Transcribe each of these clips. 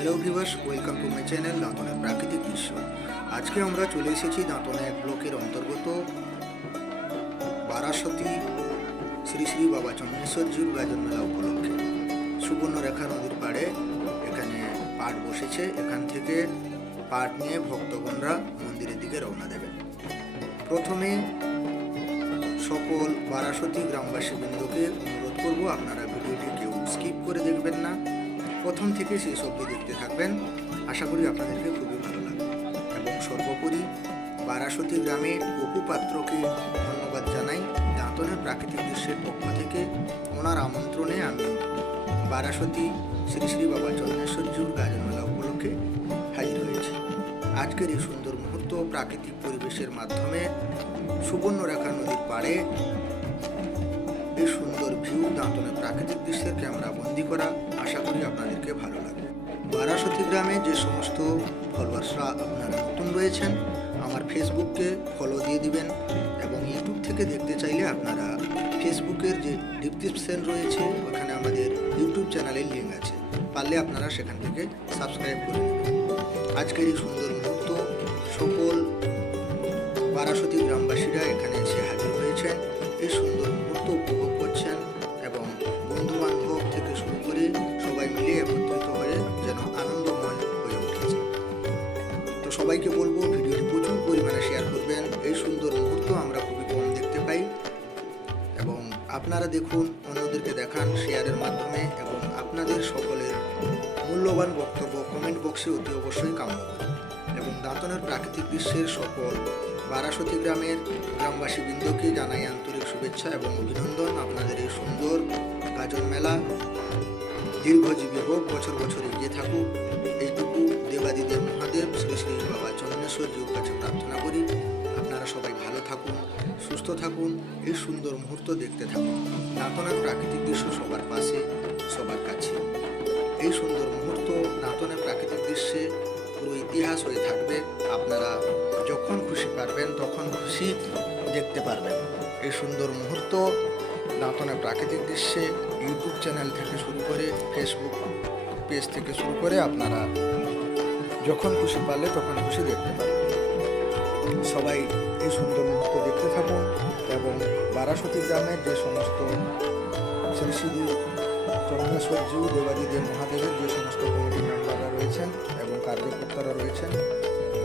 Hello viewers welcome to my channel দাঁতনের প্রাকৃতিক দৃশ্য আজকে আমরা চলে এসেছি দাঁতনে এক ব্লকের অন্তর্গত বারাসতী শ্রী শ্রী বাবা চন্দ্রেশ্বরজির গাজন মেলা উপলক্ষে। সুবর্ণরেখা নদীর পাড়ে এখানে পাট বসেছে। এখান থেকে পাট নিয়ে ভক্তগণরা মন্দিরের দিকে রওনা দেবেন প্রথমে সকল বারাসতী গ্রামবাসী বৃন্দকে অনুরোধ করব, আপনারা ভিডিওটি কেউ স্কিপ করে দেখবেন না। প্রথম থেকে সেই সবটি দেখতে থাকবেন। আশা করি আপনাদেরকে খুবই ভালো লাগবে। এবং সর্বোপরি বারাসতী গ্রামে অপু পাত্রকে ধন্যবাদ জানাই। দাঁতনের প্রাকৃতিক দৃশ্যের পক্ষ থেকে ওনার আমন্ত্রণে আমি বারাসতী শ্রী শ্রী বাবা চন্দ্রেশ্বরজিউর গাজন মেলা উপলক্ষে হাজির হয়েছি। আজকের এই সুন্দর মুহূর্ত প্রাকৃতিক পরিবেশের মাধ্যমে সুবর্ণরেখা নদীর পাড়ে এই সুন্দর ভিউ দাঁতনের প্রাকৃতিক দৃশ্যের ক্যামেরা বন্দি করা আশা করি আপনাদেরকে ভালো লাগবে। বারাসতী গ্রামে যে সমস্ত ফলোয়ার্সরা আপনারা নতুন রয়েছেন, আমার ফেসবুককে ফলো দিয়ে দিবেন এবং ইউটিউব থেকে দেখতে চাইলে আপনারা ফেসবুকের যে ডিসক্রিপশন রয়েছে, ওখানে আমাদের ইউটিউব চ্যানেলের লিঙ্ক আছে। পারলে আপনারা সেখান থেকে সাবস্ক্রাইব করে নেবেন। আজকের এই সুন্দর মুহূর্ত, সকল বারাসতী গ্রামবাসীরা এখানে এসে হাজির হয়েছেন। এই সুন্দর মুহূর্ত উপভোগ করছেন এবং বন্ধু বান্ধব থেকে শুরু করে সবাই মিলে একত্রিত হয়ে যেন আনন্দময় হয়ে উঠেছে। তো সবাইকে বলব, ভিডিওটি প্রচুর পরিমাণে শেয়ার করবেন। এই সুন্দর মুহূর্ত আমরা খুবই কম দেখতে পাই। এবং আপনারা দেখুন, অন্যদেরকে দেখান শেয়ারের মাধ্যমে এবং আপনাদের সকলের মূল্যবান বক্তব্য কমেন্ট বক্সে অতি অবশ্যই করি এবং দাঁতনের প্রাকৃতিক দৃশ্যের সকল বারাসতী গ্রামের গ্রামবাসী বৃন্দকে জানাই আন্তরিক শুভেচ্ছা এবং অভিনন্দন আপনাদের এই সুন্দর গাজন মেলা। দীর্ঘজীবী হোক, বছর বছর এগিয়ে থাকুক, এইটুকু দেবাদিদেব মহাদেব, শ্রী শ্রী বাবা চন্দ্রেশ্বরজির কাছে প্রার্থনা করি। আপনারা সবাই ভালো থাকুন, সুস্থ থাকুন, এই সুন্দর মুহূর্ত দেখতে থাকুন। দাঁতনের প্রাকৃতিক দৃশ্য সবার পাশে, সবার কাছে। এই সুন্দর মুহূর্ত দাঁতনের প্রাকৃতিক দৃশ্যে পুরো ইতিহাস হয়ে থাকবে। আপনারা যখন খুশি পারবেন, তখন খুশি দেখতে পারবেন। এই সুন্দর মুহূর্ত দাঁতনের প্রাকৃতিক দৃশ্যে ইউটিউব চ্যানেল থেকে শুরু করে ফেসবুক পেজ থেকে শুরু করে আপনারা যখন খুশি পারলে তখন খুশি দেখতে পারবেন সবাই এই সুন্দর মুহূর্ত দেখতে থাকুন এবং বারাসতী গ্রামের যে সমস্ত শ্রী শ্রী চন্দ্রেশ্বরজিউ দেবাদিদেব মহাদেবের যে সমস্ত কমিটি মেম্বাররা রয়েছেন এবং কার্যকর্তারা রয়েছেন,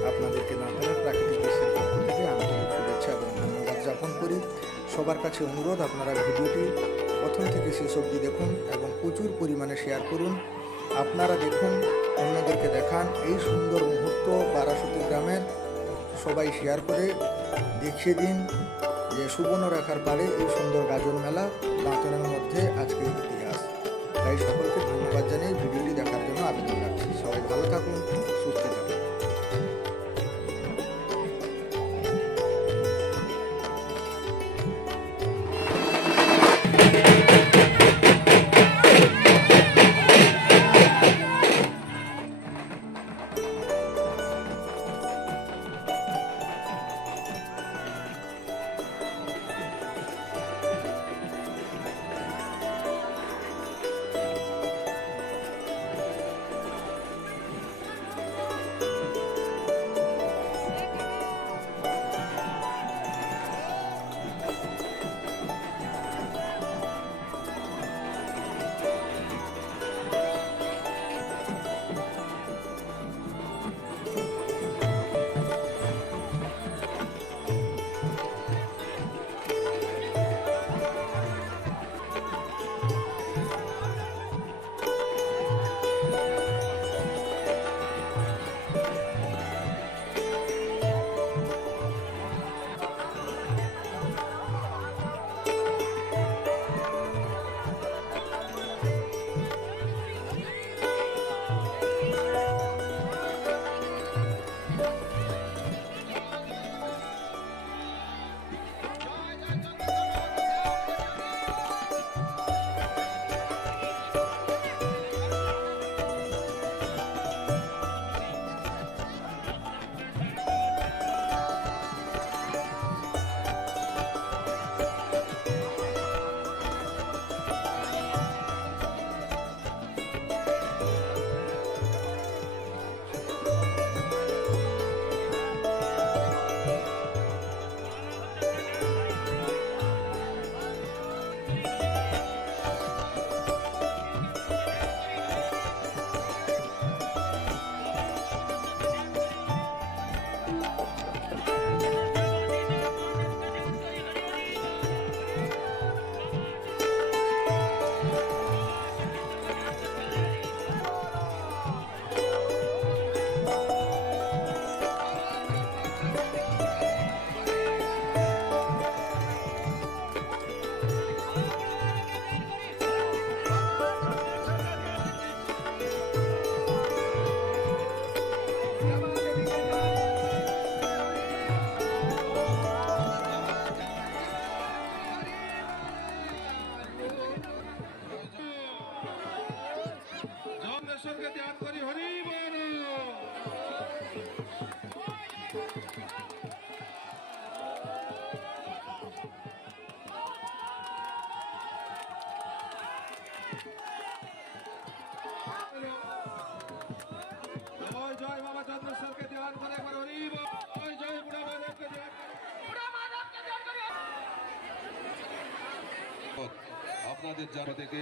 আপনাদেরকে দাঁড়ানোর প্রাকৃতিক দৃশ্যের সবার কাছে অনুরোধ, আপনারা ভিডিওটি প্রথম থেকে শেষ অবধি দেখুন এবং প্রচুর পরিমাণে শেয়ার করুন। আপনারা দেখুন, অন্যদেরকে দেখান। এই সুন্দর মুহূর্ত বারাসতী গ্রামের সবাই শেয়ার করে দেখিয়ে দিন যে সুবর্ণরেখার পাড়ে এই সুন্দর গাজন মেলা দাঁতনের মধ্যে আজকের ইতিহাস। তাই সকলকে ধন্যবাদ জানিয়ে ভিডিওটি দেখার জন্য আবেদন রাখছি। সবাই ভালো থাকুন। হরি বল। জয় জয় বাবা চন্দ্রেশ্বরকে ধ্যান করে একবার হরি বল। জয় জয় বুড়া বাবাকে ধ্যান করে আপনাদের জন্ম থেকে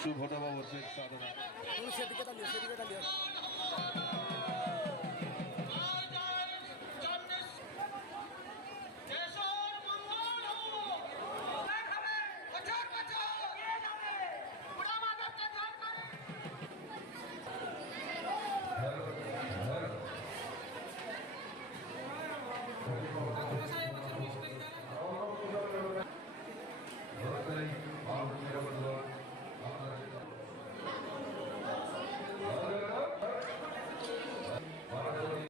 শুভ নববর্ষের সাধনা।